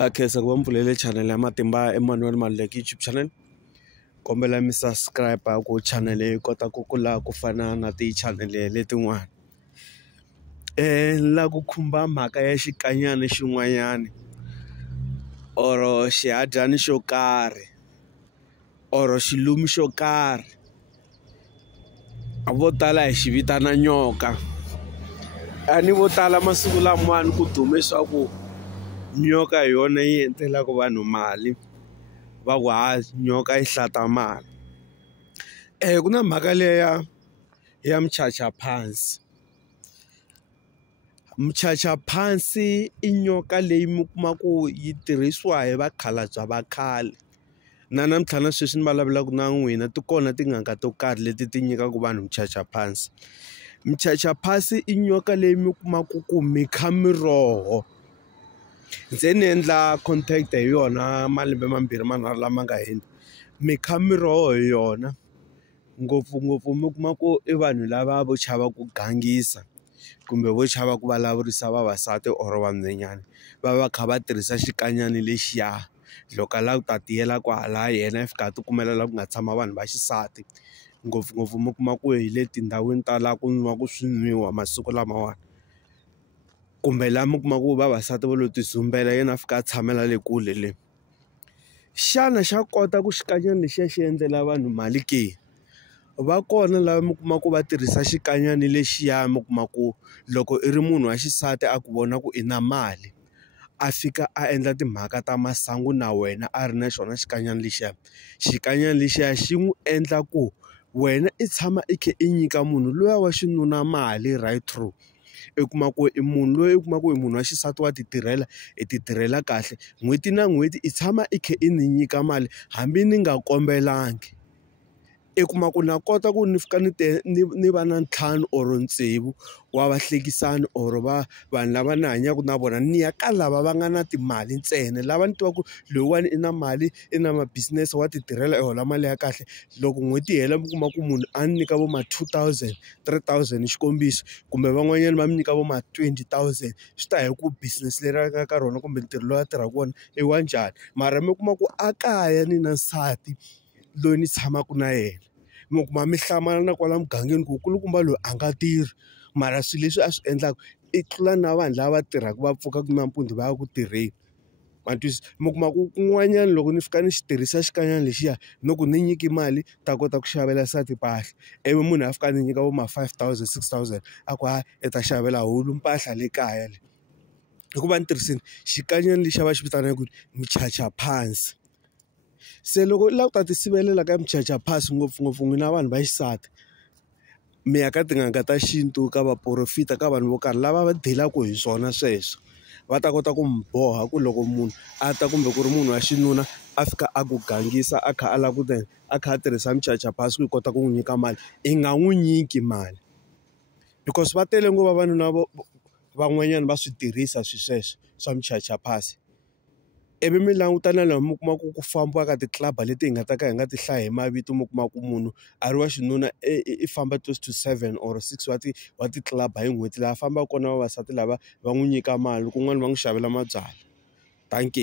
Akhensa ku va mpfulele channel ya Matimba Emmanuel Maluleke YouTube channel. Kombela mi subscribe ku channel yi kota ku kula ku fana na ti-channel letin'wana. La ku khumba mhaka ya xikanyana xin'wanyana or xihadyani xo karhi or xilumi xo karhi. Vo tala hi xi vitana nyoka. A ni vo tala masiku lamawani ku dume leswaku nyoka hi yona yi endlelaka vanhu mali, va ku nyoka yi hlata mali. Ku na mhaka leya ya muchachaphansi. Muchachaphansi i nyoka leyi mi kuma ku yi tirhisiwa hi vakhalabya va khale. Na namuntlha na sweswi ni vulavulaka na n'wina ti kona tin'anga to karhi leti ti nyikaka vanhu muchachaphansi. Muchachaphansi i nyoka leyi mi kumaka ku mi kha miroho. Ndzi ni endla contact hi yona malembe mambirhi manharhu lama nga hundza. Mi kha miroho hi yona ngopfungopfu mi kuma ku i vanhu lava vo chava ku gangisa kumbe vo chava ku vulavurisa vavasati or vanhwanyana va kha va tirhisa xikanyana lexiya. Loko a lava ku ta tiyela kwala yena i fika a ti kumela laha ku nga tshama vanhu va xisati. Ngopfungopfu mi kuma ku hi le tindhawini ta laha ku nwiwaka swi nwiwa masiku lamawani. Kumbe laha mi kuma ku vavasati va lo tizumbela yena a fika a tshamela le kule le. Xana xa kota ku xikanyana lexiya xi endlela vanhu mali ke? Va kona lava mi kuma ku va tirhisa xikanyana lexiya mi kuma ku loko i ri munhu wa xisati a ku vona ku i na mali, a fika a endla timhaka ta masangu na wena a ri na xona xikanyana lexiya. Xikanyana lexiya xi n'wi endla ku wena i tshama i kha i nyika munhu luya wa xinuna mali right through. I kuma ku i munhu loyi i kuma ku i munhu wa xisati wa ti tirhela, i ti tirhela kahle. N'hweti na n'hweti i tshama i kha i ni nyika mali hambi ni nga kombelangi. I kuma ku na kota ku ni fika ni va na ntlhanu or tsevu wa vahlekisani or vanhu lava ni hanyaka na vona ni ya ka lava va nga na timali ntsena. Lava ni tivaka ku loyiwani i na mali, i na ma-business wa ti tirhela i hola mali ya kahle. Loko n'hweti yi hela mi kuma ku munhu a ni nyika vo ma 2,000, 3,000 xikombiso, kumbe van'wanyana va mi nyika vo ma 20,000. Swi ta hi ku business leri a nga ka rona kumbe ntirho loyi a tirhaka wona i wa njhani. Mara mi kuma ku a kaya ni na nsati loyi ni tshamaka na yena. Mi kuma mi hlamala na kwala mugangeni ku kulukumba loyi a nga tirhi, mara swilo leswi a swi endlaka i tlula na vanhu lava tirhaka va pfukaka nampundzu va ya ku tirheni. Ma twisisa? Mi kuma ku kun'wanyana loko ni fika ni xi tirhisa xikanyana lexiya no ku ni nyiki mali ta kota ku xavela nsati mpahla. Ivi munhu a fika ni nyika vo ma 5,000, 6,000 a ku i ta xavela hulu mpahla le kaya le. Hikuva ni tirhisini xikanyana lexi va xi vitanaka ku muchachaphansi. Se loko u lava ku ta ti sivelela ka muchachaphansi ngopfungopfu n'wina vanhu va xisati, mi ya ka tin'anga ta xintu ka vaporofita ka vanhu vo karhi lava va dilaka hi swona sweswo. Va ta kota ku mi boha ku loko munhu a ta kumbe ku ri munhu wa xinuna a fika a ku gangisa a kha a lava ku a kha a tirhisa muchachaphansi ku yi kota ku n'wi nyika mali, i nga n'wi nyiki mali. Because va tele ngopfu vavanuna van'wanyana va swi tirhisa swilo sweswo swa muchachaphansi. Ivi mi langutana laha mi kuma ku fambiwa ka ti-club leti hi nga ta ka hi nga ti hlayi hi mavito. Mi kuma ku munhu a ri wa xinuna i famba close to 7 or 6 wa ti-club hi n'hweti laha fambaka kona vavasati lava va n'wi nyika mali kun'wana va n'wi xavela mabyalwa. Thank you.